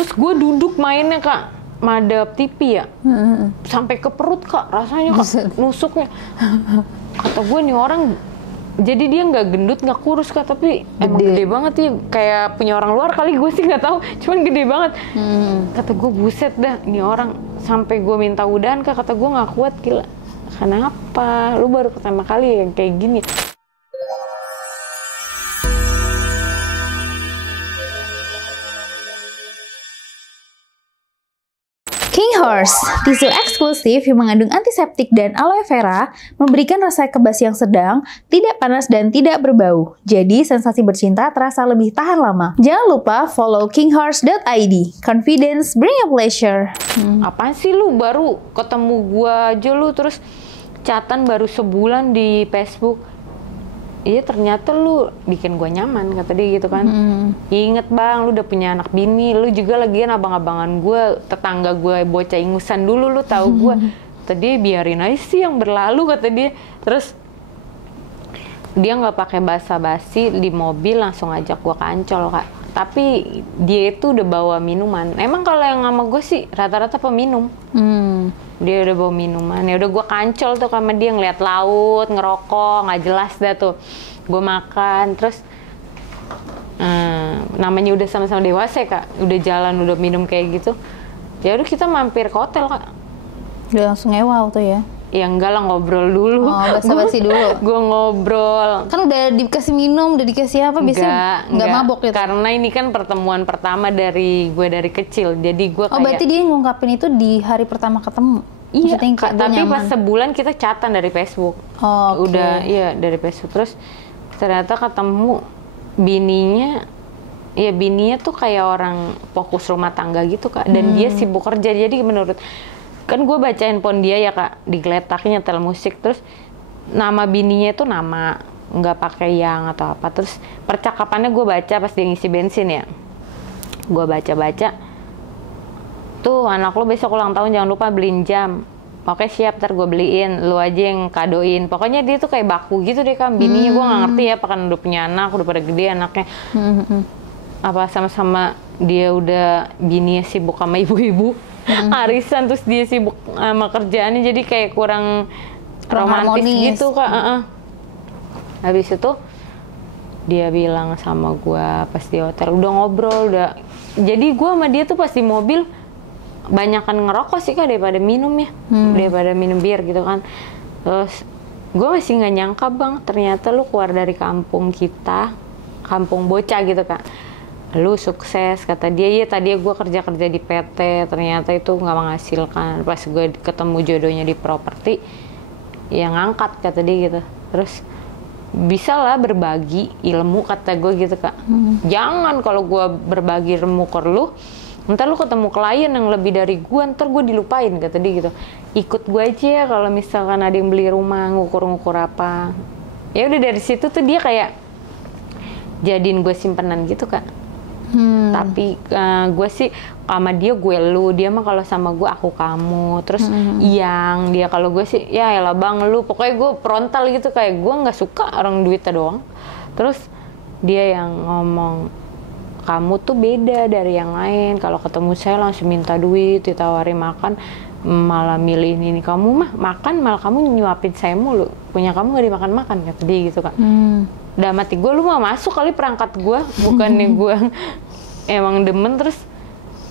Terus gue duduk mainnya Kak, madep TV ya, sampai ke perut Kak, rasanya Kak, nusuknya. Kata gue nih orang, jadi dia nggak gendut, nggak kurus Kak, tapi emang gede banget ya, kayak punya orang luar kali, gue sih nggak tahu, cuman gede banget. Kata gue buset dah, nih orang, sampai gue minta udahan Kak, kata gue nggak kuat gila. Kenapa? Lu baru pertama kali yang kayak gini. King Horse, tisu eksklusif yang mengandung antiseptik dan aloe vera, memberikan rasa kebas yang sedang, tidak panas dan tidak berbau. Jadi sensasi bercinta terasa lebih tahan lama. Jangan lupa follow kinghorse.id. Confidence bring a pleasure. Apaan sih lu baru ketemu gua aja lu terus chatan baru sebulan di Facebook. Iya ternyata lu bikin gue nyaman, kata dia gitu kan. Ingat bang, lu udah punya anak bini, lu juga lagian abang-abangan gue, tetangga gue bocah ingusan dulu, lu tahu gue. Tadi biarin aja sih yang berlalu, kata dia. Terus dia nggak pakai basa-basi, di mobil langsung ajak gue ke Ancol Kak. Tapi dia itu udah bawa minuman. Emang kalau yang sama gue sih rata-rata peminum. Dia udah bawa minuman, ya udah gue kancol tuh sama dia, ngeliat laut, ngerokok, nggak jelas dah tuh. Gue makan, terus namanya udah sama-sama dewasa Kak, udah jalan, udah minum kayak gitu. Ya udah kita mampir ke hotel Kak. Udah langsung ngewaw tuh ya? Ya enggak lah, ngobrol dulu. Oh, basa-basi dulu. Gue ngobrol. Kan udah dikasih minum, udah dikasih apa? Biasanya nggak mabok gitu? Karena ini kan pertemuan pertama dari gue dari kecil. Jadi gue kayak... Oh, berarti dia ngungkapin itu di hari pertama ketemu? Iya, tapi pas sebulan kita chatan dari Facebook. Oh, okay. Udah, iya dari Facebook. Terus ternyata ketemu bininya, ya bininya tuh kayak orang fokus rumah tangga gitu Kak. Dan dia sibuk kerja, jadi menurut... Kan gue baca handphone dia ya Kak, digeletaknya nyetel musik, terus nama bininya itu nama, nggak pakai yang atau apa. Terus percakapannya gue baca pas dia ngisi bensin ya, gue baca-baca, tuh anak lo besok ulang tahun jangan lupa beliin jam. Oke siap, ntar gue beliin, lu aja yang kadoin. Pokoknya dia tuh kayak baku gitu deh kan, bininya gue nggak ngerti ya, apa kan udah punya anak, udah pada gede anaknya. Apa sama-sama dia udah bininya sibuk sama ibu-ibu. Arisan, terus dia sibuk sama kerjaannya, jadi kayak kurang romantis gitu Kak. Habis itu dia bilang sama gue pas di hotel, udah ngobrol, udah. Jadi gue sama dia tuh pas di mobil banyakan ngerokok sih Kak daripada minum ya, daripada minum bir gitu kan. Terus gue masih nggak nyangka bang, ternyata lu keluar dari kampung kita, kampung bocah gitu Kak. Lu sukses, kata dia. Iya tadi gue kerja di PT, ternyata itu nggak menghasilkan. Pas gue ketemu jodohnya di properti, ya ngangkat, kata dia gitu. Terus bisa lah berbagi ilmu, kata gue gitu Kak. Jangan kalau gue berbagi ilmu ke lu, ntar lu ketemu klien yang lebih dari gue, ntar gue dilupain, kata dia gitu. Ikut gue aja ya kalau misalkan ada yang beli rumah, ngukur-ngukur apa. Ya udah dari situ tuh dia kayak jadiin gue simpenan gitu Kak. Tapi gue sih sama dia gue lu, dia mah kalau sama gue aku kamu. Terus yang dia kalau gue sih ya elah bang lu, pokoknya gue frontal gitu, kayak gue nggak suka orang duitnya doang. Terus dia yang ngomong, kamu tuh beda dari yang lain, kalau ketemu saya langsung minta duit, ditawari makan malah milih ini. Kamu mah makan malah kamu nyuapin saya mulu, punya kamu nggak dimakan-makan, kata dia gitu Kak. Udah mati gue, lu mau masuk kali perangkat gue, bukannya gue emang demen. Terus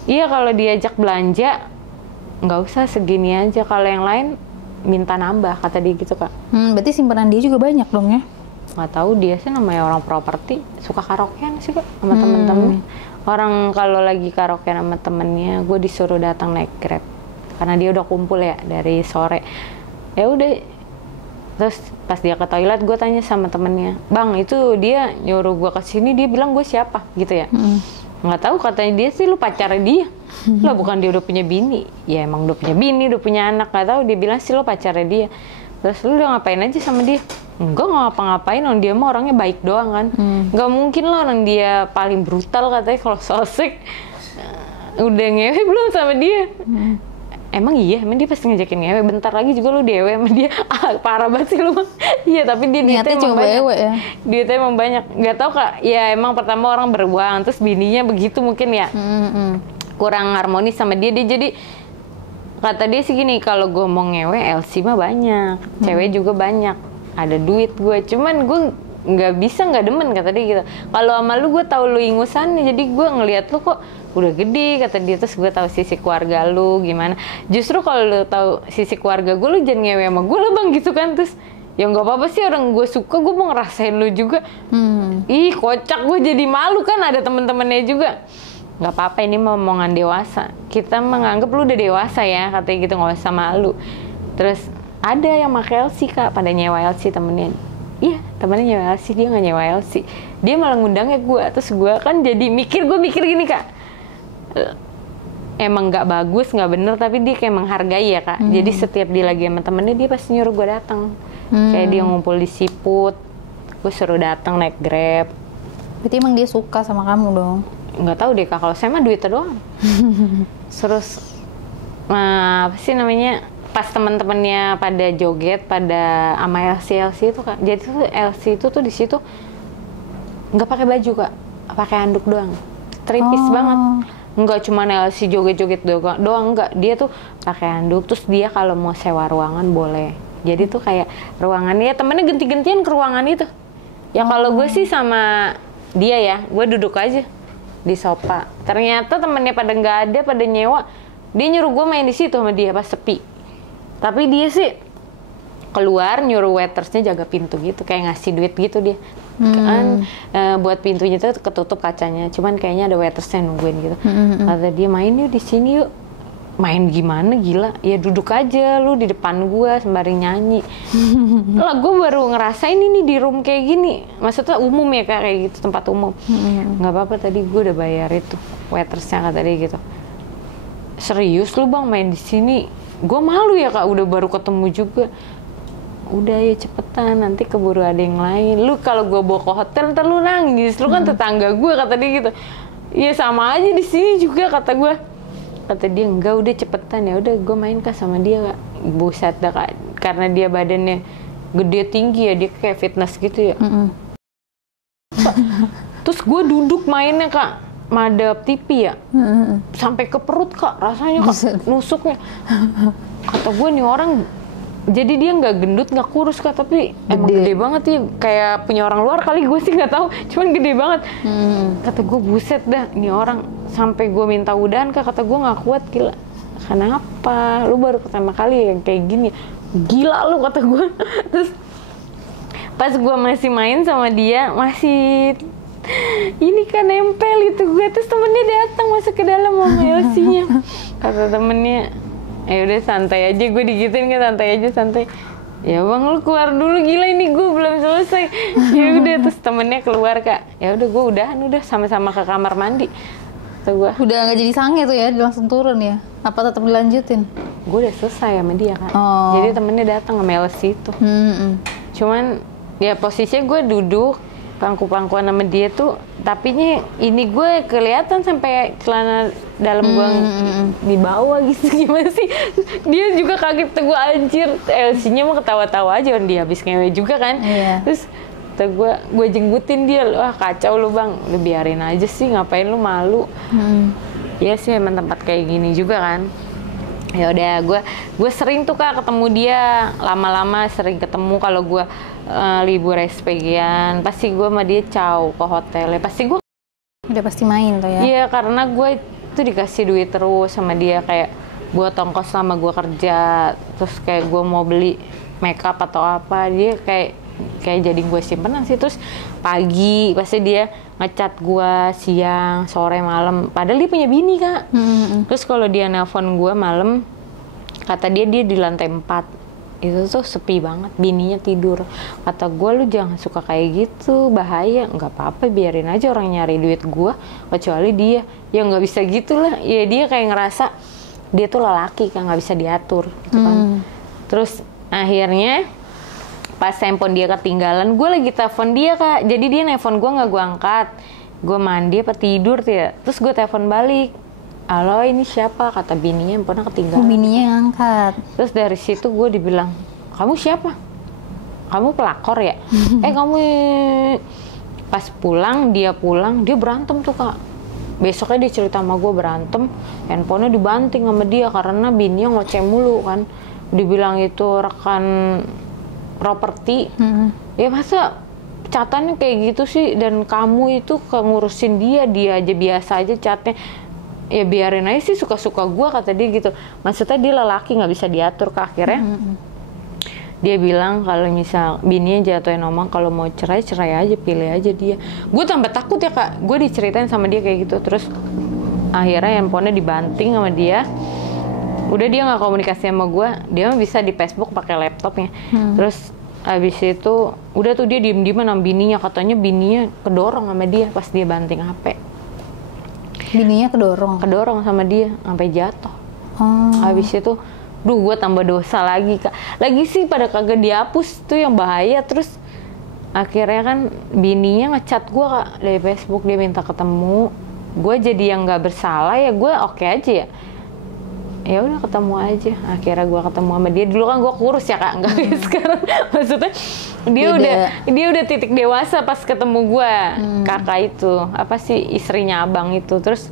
iya kalau diajak belanja nggak usah segini aja, kalau yang lain minta nambah, kata dia gitu Kak. Berarti simpanan dia juga banyak dong ya? Nggak tahu, dia sih namanya orang properti, suka karaokean sih Kak sama temen-temennya. Orang kalau lagi karaokean sama temennya, gue disuruh datang naik Grab karena dia udah kumpul ya dari sore. Ya udah. Terus pas dia ke toilet, gue tanya sama temennya, bang itu dia nyuruh gue kesini, dia bilang gue siapa gitu ya. Nggak tahu, katanya dia sih lu pacarnya dia. Lah bukan, dia udah punya bini. Ya emang udah punya bini, udah punya anak, nggak tahu, dia bilang sih lu pacarnya dia. Terus lu udah ngapain aja sama dia? Enggak, nggak ngapa-ngapain, orang dia mah orangnya baik doang kan. Nggak mungkin lah orang dia paling brutal, katanya kalau sosek. Udah ngewe belum sama dia? Emang iya, emang dia pasti ngajakin ngewe, bentar lagi juga lu dewe sama dia. Parah banget sih lu mah. Iya, tapi dia niatnya cuma dewe ya. Duitnya emang banyak. Gak tau Kak, ya emang pertama orang beruang, terus bininya begitu mungkin ya. kurang harmonis sama dia. Dia jadi kata dia sih gini, kalau gue mau ngewe LC mah banyak, cewek juga banyak, ada duit gue, cuman gue nggak bisa, nggak demen kata dia gitu. Kalau sama lu gue tahu lu ingusan, jadi gue ngelihat lu kok udah gede kata dia, terus gue tahu sisi keluarga lu gimana. Justru kalau lu tahu sisi keluarga gue, lu jangan ngewe sama gue lah bang gitu kan. Terus ya nggak apa-apa sih, orang gue suka, gue mau ngerasain lu juga. Ih kocak, gue jadi malu kan, ada temen-temennya juga. Nggak apa-apa, ini mau omongan dewasa, kita menganggap lu udah dewasa ya katanya gitu, nggak usah malu. Terus ada yang pakai LC kak, pada nyewa LC temennya. Iya temennya nyewa LC, dia nggak nyewa LC, dia malah ngundangnya gue. Terus gue kan jadi mikir gini kak, emang nggak bagus, nggak bener, tapi dia kayak menghargai ya kak. Jadi setiap dia lagi sama temennya, dia pasti nyuruh gue datang. Kayak dia ngumpul di Siput, gue suruh datang naik Grab. Berarti emang dia suka sama kamu dong? Nggak tahu deh kak, kalau saya mah duitnya doang. Terus apa sih namanya, pas teman-temannya pada joget pada sama LC itu kak, jadi tuh LC itu tuh di situ nggak pakai baju kak, pakai handuk doang, tripis banget. Nggak cuma LC joget-joget doang, enggak, dia tuh pakai handuk. Terus dia kalau mau sewa ruangan boleh, jadi tuh kayak ruangannya temennya ganti-gantian ke ruangan itu ya. Kalau gue sih sama dia ya, gue duduk aja di sofa. Ternyata temennya pada nggak ada, pada nyewa, dia nyuruh gue main di situ sama dia pas sepi. Tapi dia sih keluar nyuruh waitersnya jaga pintu gitu, kayak ngasih duit gitu dia. Kan buat pintunya tuh ketutup kacanya, cuman kayaknya ada waitersnya nungguin gitu. Kata dia, main yuk di sini yuk. Main gimana gila, ya duduk aja lu di depan gua sembari nyanyi. Lah gue baru ngerasain ini di room kayak gini, maksudnya umum ya kak, kayak gitu tempat umum. Nggak apa-apa, tadi gue udah bayar itu waitersnya kata dia gitu. Serius lu bang main di sini? Gue malu ya kak, udah baru ketemu juga. Udah ya cepetan, nanti keburu ada yang lain. Lu kalau gue bawa ke hotel ntar lu nangis, lu kan tetangga gue kata dia gitu. Iya sama aja di sini juga kata gue. Kata dia enggak, udah cepetan. Ya udah gue main kak sama dia kak. Buset dah kak, karena dia badannya gede tinggi ya, dia kayak fitness gitu ya. Terus gue duduk mainnya kak, madep TV ya, sampai ke perut kak, rasanya kak, nusuknya. Kata gue nih orang, jadi dia nggak gendut nggak kurus kak, tapi emang gede banget ya, kayak punya orang luar kali, gue sih nggak tahu, cuman gede banget. Kata gue buset dah, ini orang, sampai gue minta udahan kak, kata gue nggak kuat gila. Kenapa? Lu baru pertama kali yang kayak gini, gila lu kata gue. Terus pas gue masih main sama dia, masih ini kan nempel itu gue, terus temennya datang masuk ke dalam sama LC-nya. Kata temennya, ya udah santai aja, gue digituin kan, santai aja santai. Ya bang lu keluar dulu, gila ini gue belum selesai. Ya udah, terus temennya keluar kak. Ya udah gue udahan, udah sama-sama ke kamar mandi. Kata gue udah nggak jadi sange tuh ya, langsung turun ya? Apa tetap dilanjutin? Gue udah selesai sama dia kak. Jadi temennya datang sama LC itu. Cuman ya posisinya gue duduk pangku-pangkuan sama dia tuh, tapi ini gue kelihatan sampai celana dalam gue di bawah gitu. Gimana sih? Dia juga kaget tuh, gue anjir. LC-nya mau ketawa-tawa aja kan, dia habis ngewe juga kan. Terus gue jenggutin dia, wah kacau lu bang, lu biarin aja sih, ngapain lu malu. Iya sih emang tempat kayak gini juga kan. Ya udah, gue sering tuh kak ketemu dia, lama-lama sering ketemu. Kalau gue libur SPG-an, pasti gue sama dia caw ke hotelnya, pasti gue udah pasti main tuh ya. Iya, karena gue tuh dikasih duit terus sama dia, kayak buat ongkos sama gue kerja, terus kayak gue mau beli makeup atau apa, dia kayak jadi gue simpenan sih. Terus pagi pasti dia ngecat gue, siang, sore, malam, padahal dia punya bini kak. Terus kalau dia nelpon gue malam, kata dia di lantai 4, itu tuh sepi banget, bininya tidur. Kata gue, lu jangan suka kayak gitu, bahaya. Nggak apa-apa, biarin aja orang nyari duit gue, kecuali dia ya nggak bisa gitu lah. Ya dia kayak ngerasa dia tuh lelaki kan, nggak bisa diatur gitu kan. Terus akhirnya pas handphone dia ketinggalan, gue lagi telepon dia kak, jadi dia nelpon gue nggak gue angkat. Gue mandi apa tidur tuh ya, terus gue telepon balik, halo ini siapa? Kata bininya handphonenya ketinggalan. Bininya yang angkat. Terus dari situ gue dibilang, kamu siapa? Kamu pelakor ya? Kamu. Pas pulang dia berantem tuh kak. besoknya dia cerita sama gue berantem, handphonenya dibanting sama dia karena bininya ngoceh mulu kan, dibilang itu rekan properti. Ya masa catannya kayak gitu sih, dan kamu itu ngurusin dia aja biasa aja catnya. Ya biarin aja sih, suka-suka gue, kata dia gitu. Maksudnya dia lelaki nggak bisa diatur. Ke akhirnya dia bilang kalau misal bininya jatuhin omong, kalau mau cerai aja, pilih aja dia. Gue tambah takut ya kak, gue diceritain sama dia kayak gitu. Terus akhirnya handphonenya dibanting sama dia. Udah dia nggak komunikasi sama gue, dia mah bisa di Facebook pakai laptopnya. Terus habis itu udah tuh dia diem-dieman sama bininya, katanya bininya kedorong sama dia pas dia banting HP. Bininya kedorong sama dia sampai jatuh. Habis itu gue tambah dosa lagi kak. Lagi sih pada kagak dihapus, tuh yang bahaya. Terus akhirnya kan bininya ngecat gue kak dari Facebook, dia minta ketemu. Gue jadi yang nggak bersalah ya, gue oke aja ya. Ya udah ketemu aja. Akhirnya gue ketemu sama dia. Dulu kan gue kurus ya kak, nggak kayak sekarang. Maksudnya dia udah titik dewasa pas ketemu gue. Kakak itu apa sih, istrinya abang itu. Terus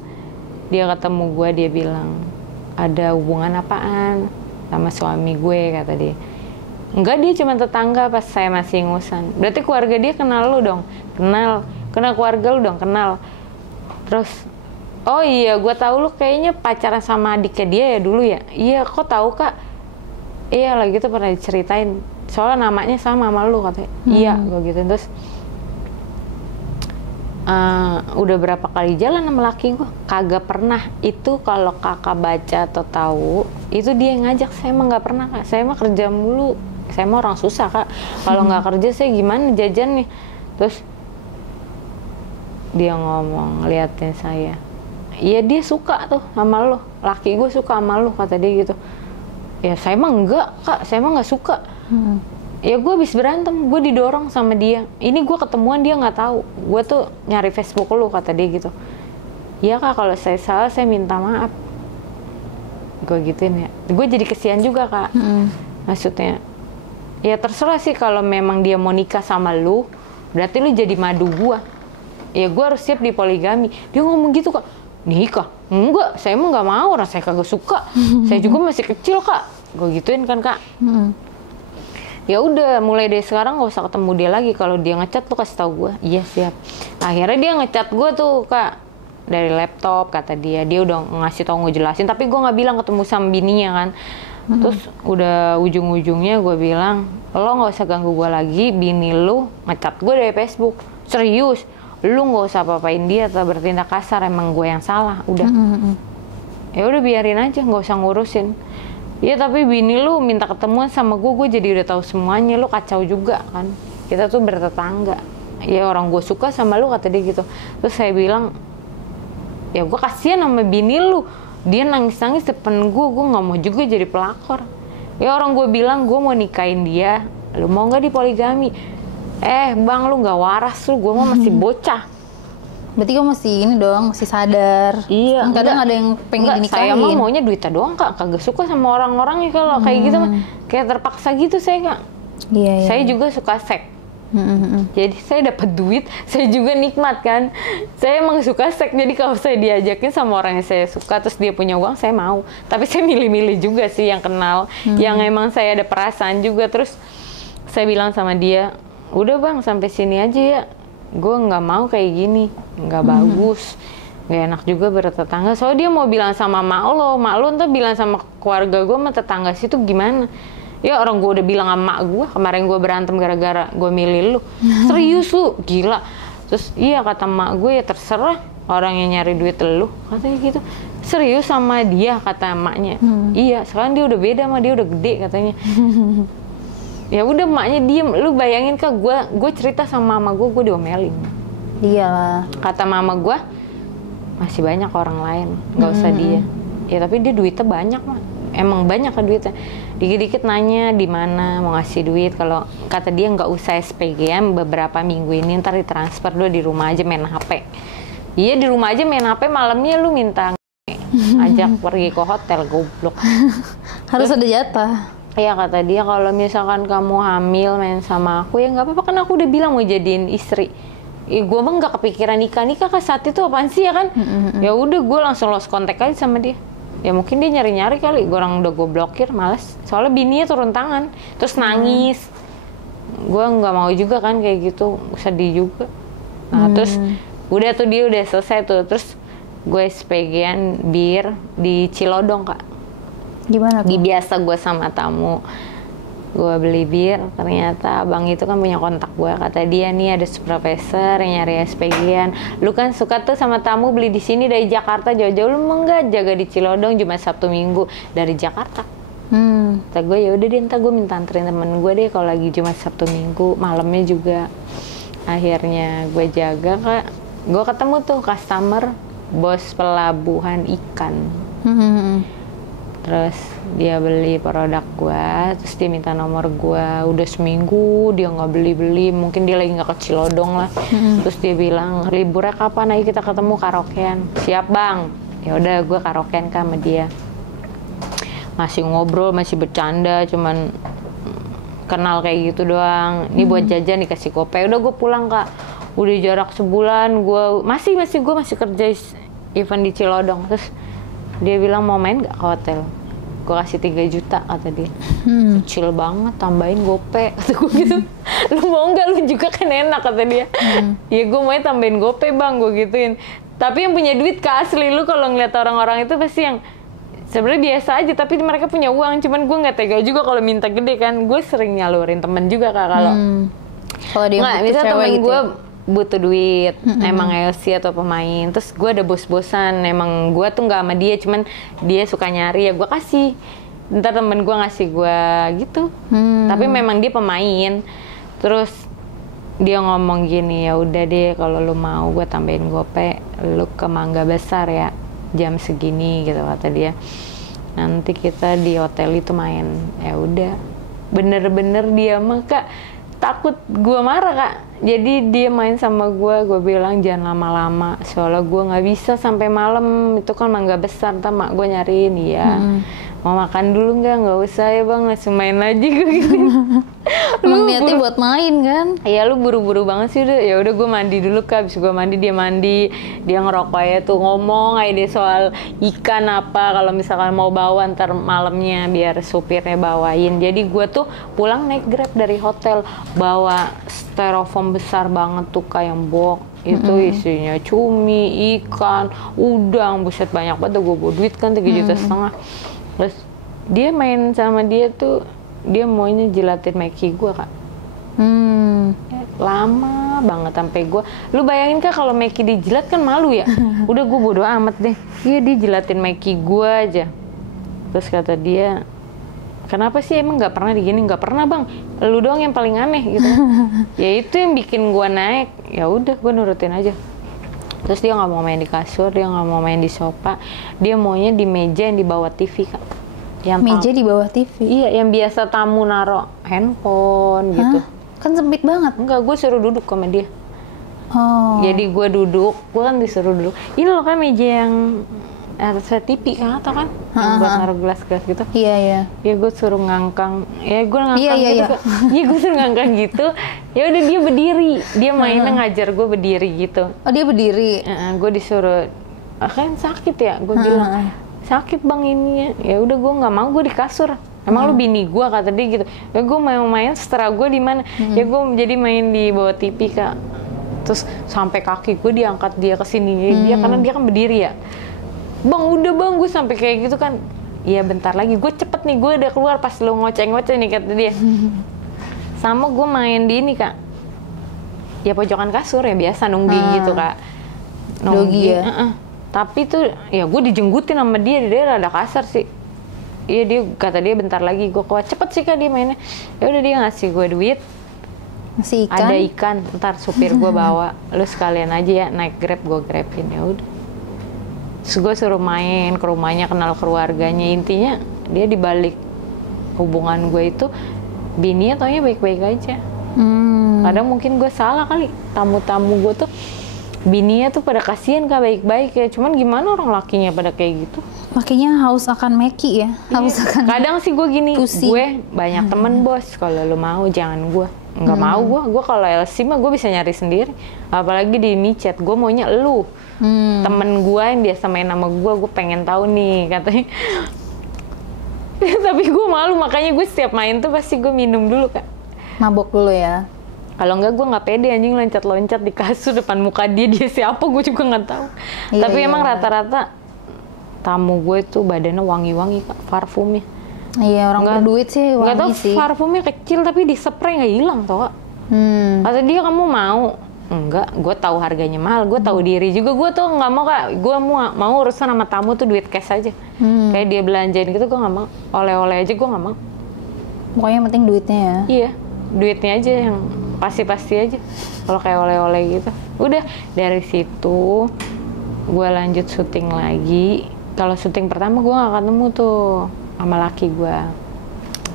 dia ketemu gue, dia bilang, ada hubungan apaan sama suami gue, kata dia. Enggak, dia cuma tetangga pas saya masih ingusan. Berarti keluarga dia kenal lu dong? Kenal keluarga lu dong? Kenal. Terus, oh iya, gue tahu lu kayaknya pacaran sama adiknya dia ya dulu ya? Iya, kok tahu kak? Iya, lagi tuh pernah diceritain. Soalnya namanya sama lu, katanya. Iya, gue gitu. Terus udah berapa kali jalan sama laki gue, kagak pernah itu kalau kakak baca atau tahu itu dia yang ngajak. Saya emang nggak pernah kak, saya mah kerja mulu, saya mah orang susah kak, kalau nggak kerja saya gimana jajan nih. Terus dia ngomong ngeliatin saya, iya dia suka tuh sama lo, laki gue suka sama lo, kata dia gitu. Ya saya mah enggak kak, saya mah nggak suka. Ya gue habis berantem, gue didorong sama dia. Ini gue ketemuan dia nggak tahu. Gue tuh nyari Facebook lu, kata dia gitu. Iya kak, kalau saya salah saya minta maaf. Gue gituin ya. Gue jadi kesian juga kak. Maksudnya, ya terserah sih kalau memang dia mau nikah sama lu, berarti lu jadi madu gue. Ya gue harus siap di poligami. Dia ngomong gitu kak. Nikah? Enggak, saya emang nggak mau. Orang saya kagak suka. Saya juga masih kecil kak. Gue gituin kan kak. Ya udah, mulai dari sekarang nggak usah ketemu dia lagi. Kalau dia ngechat lu kasih tahu gue. Iya siap. Akhirnya dia ngechat gue tuh kak dari laptop, kata dia. Dia udah ngasih tahu, ngejelasin. Tapi gue nggak bilang ketemu sama bininya kan. Terus udah ujung-ujungnya gue bilang, lo nggak usah ganggu gue lagi. Bini lu ngechat gue dari Facebook. Serius, lu nggak usah apa-apain dia atau bertindak kasar. Emang gue yang salah. Udah. Ya udah biarin aja, nggak usah ngurusin. Ya tapi bini lu minta ketemuan sama gue jadi udah tahu semuanya, lu kacau juga kan. Kita tuh bertetangga. Ya orang gue suka sama lu, kata dia gitu. Terus saya bilang, ya gue kasihan sama bini lu. Dia nangis-nangis depan gue nggak mau juga jadi pelakor. Ya orang gue bilang gue mau nikahin dia, lu mau nggak dipoligami? Bang lu nggak waras lu, gue mah masih bocah. Berarti kamu masih ini dong, masih sadar. Iya. Kadang ada yang pengen dinikahin. Saya mah maunya duitnya doang kak, kagak suka sama orang-orang ya kalau kayak gitu mah. Kayak terpaksa gitu saya kak. Iya. Saya juga suka seks. Jadi saya dapat duit, saya juga nikmat kan. Saya emang suka seks, jadi kalau saya diajakin sama orang yang saya suka, terus dia punya uang, saya mau. Tapi saya milih-milih juga sih yang kenal, yang emang saya ada perasaan juga. Terus saya bilang sama dia, udah bang sampai sini aja ya. Gue nggak mau kayak gini, nggak bagus, nggak enak juga bertetangga. Soalnya dia mau bilang sama mak lo ntar bilang sama keluarga gue sama tetangga situ gimana? Ya orang gue udah bilang sama mak gue, kemarin gue berantem gara-gara gue milih lu. Serius lu, gila. Terus iya kata mak gue, ya terserah orang yang nyari duit lu, katanya gitu. Serius sama dia, kata emaknya. Iya, sekarang dia udah beda sama dia, udah gede katanya. Ya udah emaknya diem. Lu bayangin kak, gue cerita sama mama gue diomelin. Iyalah. Kata mama gue, masih banyak orang lain, nggak usah dia. Ya tapi dia duitnya banyak mah. Emang banyak kan duitnya. Dikit-dikit nanya di mana mau ngasih duit. Kalau kata dia nggak usah SPGM beberapa minggu ini, ntar ditransfer dulu, di rumah aja main HP. Iya di rumah aja main HP, malamnya lu minta ajak pergi ke hotel, goblok. Harus ada jatah. Iya kata dia, kalau misalkan kamu hamil main sama aku ya nggak apa-apa, kan aku udah bilang mau jadiin istri. gue mah nggak kepikiran nikah kan saat itu apaan sih ya kan. Ya udah gue langsung lost contact aja sama dia. Ya mungkin dia nyari-nyari kali, orang udah gue blokir, males. Soalnya bininya turun tangan, terus nangis. Gue nggak mau juga kan kayak gitu, sedih juga. Nah terus udah tuh dia udah selesai tuh, terus gue SPG-an bir di Cilodong Kak. Gimana tuh? Biasa gue sama tamu, gue beli bir, ternyata abang itu kan punya kontak gue, kata dia nih ada supervisor yang nyari SPG-an, lu kan suka tuh sama tamu beli di sini dari Jakarta jauh-jauh, lu mau nggak jaga di Cilodong cuma Sabtu Minggu dari Jakarta. Kata gue ya udah deh, ntar gue minta anterin temen gue deh kalau lagi cuma Sabtu Minggu, malamnya juga. Akhirnya gue jaga Kak, gue ketemu tuh customer bos pelabuhan ikan. Terus dia beli produk gue, terus dia minta nomor gue. Udah seminggu dia nggak beli-beli, mungkin dia lagi nggak ke Cilodong lah. Terus dia bilang, liburnya kapan? Ayo kita ketemu karaokean. Siap bang. Ya udah gue karaokean sama dia. Masih ngobrol, masih bercanda, cuman kenal kayak gitu doang. Ini buat jajan dikasih gopay. Udah gue pulang Kak. Udah jarak sebulan, gue masih kerja event di Cilodong. Terus dia bilang mau main nggak ke hotel? Gue kasih 3 juta kata dia. Kecil banget, tambahin gope kata gue gitu. Lu mau nggak? Lu juga kan enak kata dia. Ya gue mau tambahin gope bang, gue gituin. Tapi yang punya duit Kak, asli lu kalau ngeliat orang-orang itu pasti yang sebenarnya biasa aja, tapi mereka punya uang. Cuman gue nggak tega juga kalau minta gede kan. Gue sering nyalurin temen juga Kak kalau dia nggak, butuh misal cewek temen gitu gue ya? butuh duit, emang LC atau pemain, terus gue ada bos-bosan, emang gue tuh nggak sama dia, cuman dia suka nyari ya gue kasih. Ntar temen gue ngasih gue gitu, tapi memang dia pemain. Terus dia ngomong gini, ya udah deh kalau lu mau gue tambahin gope, lu ke Mangga Besar ya jam segini gitu kata dia. Nanti kita di hotel itu main. Ya udah, bener-bener dia mah Kak takut gue marah Kak. Jadi dia main sama gue bilang jangan lama-lama, soalnya gue nggak bisa sampai malam, itu kan Mangga Besar, ntar mak gue nyariin. Iya, mau makan dulu nggak usah ya bang, langsung main aja gue gitu. Emang niatnya buat main kan? Iya, lu buru-buru banget sih. Udah ya udah gue mandi dulu Kak. Abis gue mandi, dia ngerokok aja tuh, ngomong aja deh soal ikan apa kalau misalkan mau bawa ntar malamnya biar supirnya bawain. Jadi gue tuh pulang naik Grab dari hotel, bawa styrofoam besar banget tuh kayak yang box. Itu isinya cumi, ikan, udang, buset banyak banget. Gue bawa duit kan 3,5 juta. Terus dia main sama dia tuh, dia maunya jilatin Meki gue Kak. Lama banget sampai gue, lu bayangin Kak kalau Meki dijilat kan malu ya. Udah gue bodo amat deh. Iya, dia jilatin Meki gue aja. Terus kata dia, kenapa sih emang nggak pernah digini? Nggak pernah bang, lu doang yang paling aneh gitu. Ya itu yang bikin gue naik. Ya udah gue nurutin aja. Terus dia nggak mau main di kasur, dia nggak mau main di sofa, dia maunya di meja yang di bawah TV Kak. Yang Meja di bawah TV? Iya, yang biasa tamu naro handphone gitu. Kan sempit banget. Enggak, gue suruh duduk sama dia. Oh. Jadi gue duduk, gue kan disuruh duduk. Ini loh kan meja yang atasnya TV kan, atau kan? Yang buat naruh gelas-gelas gitu. Iya, iya. Ya gue suruh ngangkang, ya gue ngangkang Iya, gitu. iya. Iya gue suruh ngangkang gitu. Ya udah dia berdiri, dia mainnya ngajar gue berdiri gitu. Oh, dia berdiri? Gue disuruh, kan sakit ya, gue bilang sakit bang ini ya udah gue nggak mau, gue di kasur. Emang lu bini gue kata dia gitu. Ya gue main setelah gue di mana? Ya gue jadi main di bawah TV Kak. Terus sampai kaki gue diangkat dia ke sini dia, karena dia kan berdiri ya. Bang udah bang, gue sampai kayak gitu kan. Iya bentar lagi, gue cepet nih, gue udah keluar pas lu ngoceh-ngoceh nih kata dia. Sama gue main di ini Kak. Ya pojokan kasur ya biasa nungging gitu Kak. Dogi ya. Tapi tuh ya gue dijenggutin sama dia rada kasar sih. Iya, dia kata dia bentar lagi gue kuat, cepet sih Kak dia mainnya. Ya udah dia ngasih gue duit, ngasih ikan, ada ikan, ntar supir gue bawa, lu sekalian aja ya naik Grab, gue grabin. Ya udah, terus gue suruh main ke rumahnya, kenal keluarganya. Intinya dia dibalik hubungan gue itu bininya taunya baik-baik aja. Kadang mungkin gue salah kali, tamu-tamu gue tuh bininya tuh pada kasihan Kak, baik-baik ya. Cuman gimana orang lakinya pada kayak gitu? Makanya haus akan Meki ya. Haus akan Kadang sih gue gini, pusi. gue banyak temen bos, kalau lu mau jangan gue. Nggak mau gue kalau LC mah gue bisa nyari sendiri. Apalagi di micet, gue maunya lu. Temen gue yang biasa main sama gue pengen tahu nih katanya. Tapi gue malu, makanya gue setiap main tuh pasti gue minum dulu Kak. Mabok dulu ya. Kalau enggak gue nggak pede anjing loncat-loncat di kasur depan muka dia siapa gue juga nggak tahu. Iya, Tapi iya, emang iya. rata-rata tamu gue tuh badannya wangi-wangi Kak, parfumnya. Iya, orang berduit sih Nggak tahu wangi sih. parfumnya kecil tapi di spray nggak hilang tau Kak. Kata dia kamu mau? Enggak, gue tahu harganya mahal, gue tahu diri juga, gue tuh nggak mau Kak, gue mau urusan sama tamu tuh duit cash aja. Kayak dia belanjain gitu gue nggak mau, oleh-oleh aja gue nggak mau. Pokoknya yang penting duitnya ya. Iya, duitnya aja yang pasti-pasti aja. Kalau kayak oleh-oleh gitu. Udah dari situ gue lanjut syuting lagi. Kalau syuting pertama gue nggak ketemu tuh sama laki gue.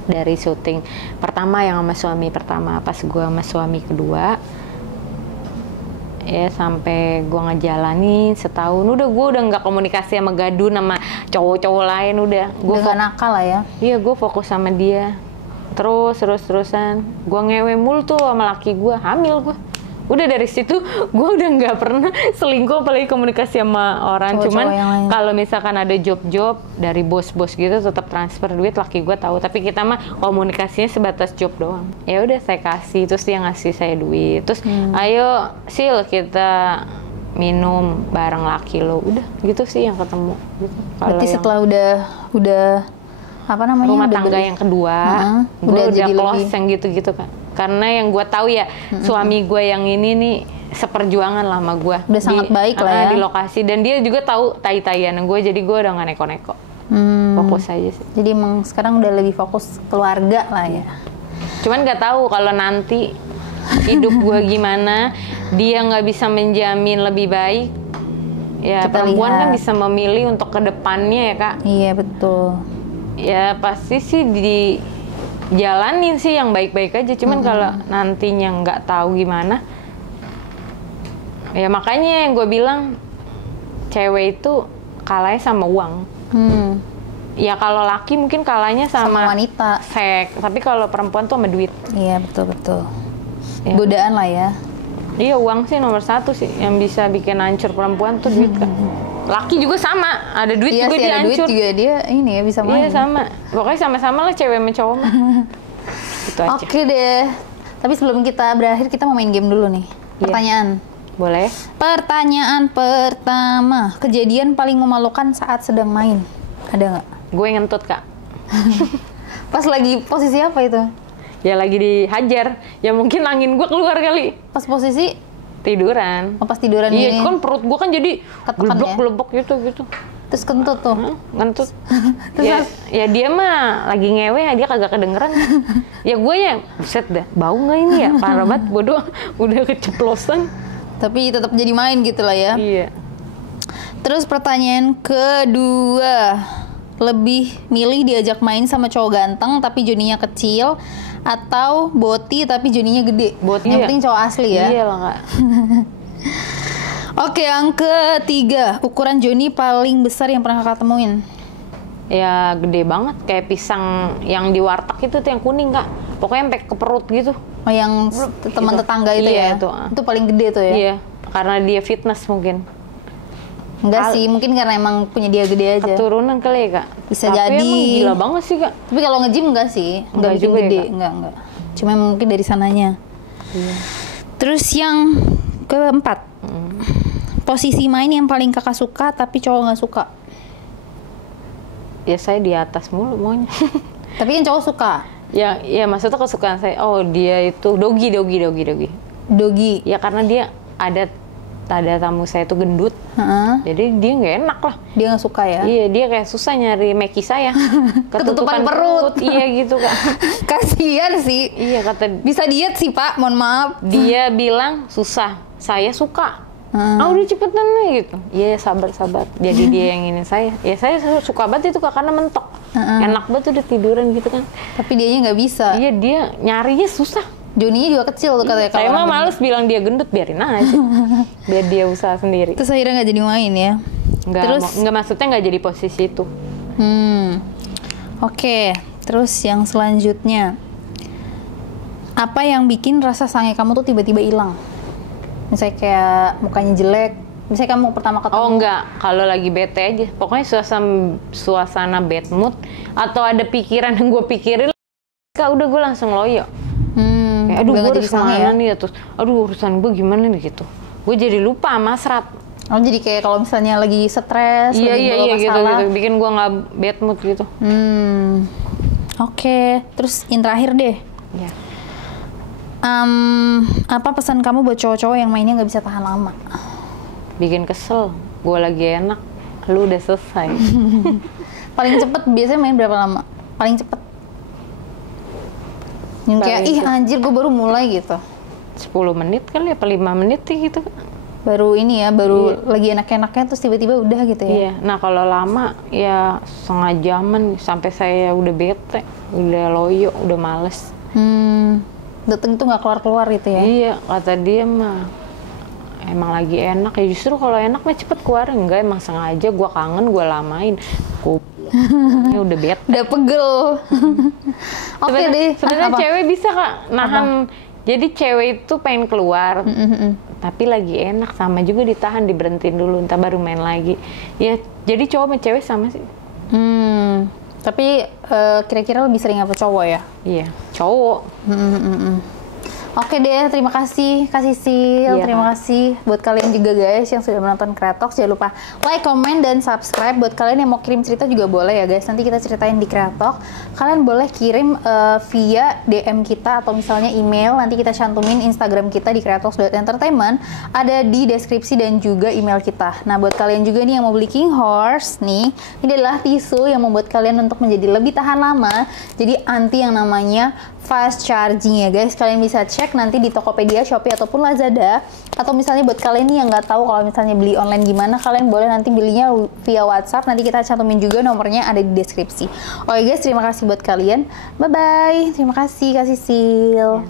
Dari syuting pertama yang sama suami pertama, pas gue sama suami kedua, ya sampai gue ngejalanin setahun, udah gue udah nggak komunikasi sama Gadun sama cowok-cowok lain, udah gue Udah gak nakal lah ya. iya gue fokus sama dia terusan gue ngewe mulu tuh sama laki gue, hamil gue. Udah dari situ gue udah nggak pernah selingkuh apalagi komunikasi sama orang. Cowok-cowok Cuman yang lain. kalau misalkan ada job-job dari bos-bos gitu tetap transfer duit, laki gue tahu, tapi kita mah komunikasinya sebatas job doang. Ya udah saya kasih, terus dia ngasih saya duit, terus ayo Sil kita minum bareng laki lo, udah gitu sih yang ketemu gitu. Kalau Berarti yang setelah udah apa namanya? rumah udah tangga yang kedua, gue udah udah jadi close lebih- yang gitu-gitu Kak. Karena yang gue tahu ya suami gue yang ini nih seperjuangan lah sama gue. Udah sangat baik lah ya. Di lokasi, dan dia juga tahu tai-taian gue, jadi gue udah nggak neko-neko. Fokus aja sih. Jadi emang sekarang udah lebih fokus keluarga lah ya. Cuman nggak tahu kalau nanti hidup gue gimana, dia nggak bisa menjamin lebih baik. Ya Kita perempuan lihat. kan bisa memilih untuk kedepannya ya Kak. Iya betul. Ya pasti sih dijalanin sih yang baik-baik aja. Cuman kalau nantinya nggak tahu gimana, ya makanya yang gue bilang cewek itu kalahnya sama uang. Ya kalau laki mungkin kalahnya Sama sama wanita. seks, tapi kalau perempuan tuh sama duit. Iya betul. Ya. Godaan lah ya. Iya, uang sih nomor satu sih yang bisa bikin hancur perempuan tuh duit Kak. Laki juga sama, ada duit Iya juga sih, dia ada duit hancur. juga dia ini ya bisa main. Iya sama, pokoknya sama-sama lah cewek sama cowok mah. Itu aja. Oke deh. Tapi sebelum kita berakhir kita mau main game dulu nih. Iya. Pertanyaan. Boleh? Pertanyaan pertama, kejadian paling memalukan saat sedang main. Ada nggak? Gue ngentut Kak. Pas lagi posisi apa itu? Ya lagi dihajar, ya mungkin angin gue keluar kali. Pas posisi Tiduran. pas tiduran Iya, gini. kan perut gue kan jadi Ketekan ya? gelebok gitu. Terus kentut tuh. Ngentut. Terus ya dia mah lagi ngewe, dia kagak kedengeran. Ya gue ya, buset dah, bau nggak ini ya? Parah banget, bodoh. Udah keceplosan. Tapi tetap jadi main gitu lah ya. Iya. Terus pertanyaan kedua, lebih milih diajak main sama cowok ganteng tapi joninya kecil, atau boti tapi joninya gede? Boti Yang ya? penting cowok asli ya. Iya lah Kak. Oke, yang ketiga, ukuran joni paling besar yang pernah kakak temuin? Ya gede banget, kayak pisang yang di warteg itu tuh yang kuning Kak. Pokoknya sampai ke perut gitu. Oh, yang teman tetangga itu Iya, ya? itu. Itu paling gede tuh ya? Iya, karena dia fitness mungkin. Enggak sih, mungkin karena emang punya dia gede aja. Keturunan kali ya Kak. Bisa Tapi jadi. emang gila banget sih Kak. Tapi kalau nge-gym enggak sih, Enggak enggak bikin juga ya, gede, Kak? enggak. Cuma mungkin dari sananya. Iya. Terus yang keempat, posisi main yang paling kakak suka tapi cowok nggak suka. Ya saya di atas mulu maunya. Tapi yang cowok suka. Ya maksudnya kesukaan saya. Oh dia itu dogi. Dogi. Ya karena dia ada tamu saya itu gendut. Heeh. Jadi dia nggak enak lah. Dia nggak suka ya. Iya, dia kayak susah nyari meki saya. Ketutupan perut. Iya gitu Kak. Kasihan sih. Iya kata Bisa diet sih Pak, mohon maaf. dia bilang susah. Saya suka. Ah udah cepetan nih gitu. Iya sabar. Jadi dia yang ini saya. Ya saya suka banget itu Kak karena mentok. Enak banget udah tiduran gitu kan. Tapi dianya nggak bisa. Iya dia nyarinya susah. Joninya juga kecil tuh katanya. Saya mah males bilang dia gendut, biarin aja. Biar dia usaha sendiri. Terus akhirnya nggak jadi main ya? Nggak, maksudnya nggak jadi posisi itu. Oke. Terus yang selanjutnya, apa yang bikin rasa sange kamu tuh tiba-tiba hilang? Misalnya kayak mukanya jelek, misalnya kamu pertama ketemu. Oh enggak, kalau lagi bete aja. Pokoknya suasana bad mood atau ada pikiran yang gue pikirin, udah gue langsung loyo. Kayak, aduh gue harus kemana nih, terus aduh urusan gue gimana nih gitu. Gue jadi lupa sama hasrat. Oh jadi kayak kalau misalnya lagi stres, iya gitu, bikin gue nggak bad mood gitu. Oke. Terus yang terakhir deh. Ya. Apa pesan kamu buat cowok-cowok yang mainnya nggak bisa tahan lama? Bikin kesel. Gue lagi enak, lu udah selesai. Paling cepet biasanya main berapa lama? Paling cepet? Yang kayak anjir gue baru mulai gitu. 10 menit kali apa 5 menit gitu. Baru ini ya, lagi enak-enaknya terus tiba-tiba udah gitu ya. Iya. Nah kalau lama ya setengah jaman sampai saya udah bete, udah loyo, udah males. Dateng itu nggak keluar-keluar gitu ya? Iya, kata dia mah emang lagi enak ya, justru kalau enak mah cepet keluar. Enggak, emang sengaja gue kangen, gue lamain. Ini udah bete. Udah pegel. Oke deh. Sebenarnya cewek bisa Kak nahan. Jadi cewek itu pengen keluar, tapi lagi enak, sama juga ditahan, diberhentiin dulu, entah baru main lagi. Ya, jadi cowok sama cewek sama sih. Tapi kira-kira lebih sering apa cowok ya? Iya, cowok. Oke deh, terima kasih Kak Sisil. Iya, terima kasih buat kalian juga guys yang sudah menonton Kreatoks. Jangan lupa like, comment, dan subscribe. Buat kalian yang mau kirim cerita juga boleh ya guys. Nanti kita ceritain di Kreatoks. Kalian boleh kirim via DM kita atau misalnya email. Nanti kita cantumin Instagram kita di kreatoks.entertainment. Ada di deskripsi dan juga email kita. Nah buat kalian juga nih yang mau beli King Horse nih, ini adalah tisu yang membuat kalian untuk menjadi lebih tahan lama. Jadi anti yang namanya fast charging ya guys. Kalian bisa cek nanti di Tokopedia, Shopee, ataupun Lazada. Atau misalnya buat kalian nih yang nggak tahu kalau misalnya beli online gimana, kalian boleh nanti belinya via WhatsApp. Nanti kita cantumin juga nomornya ada di deskripsi. Oke guys, terima kasih buat kalian. Bye bye. Terima kasih Kak Sisil.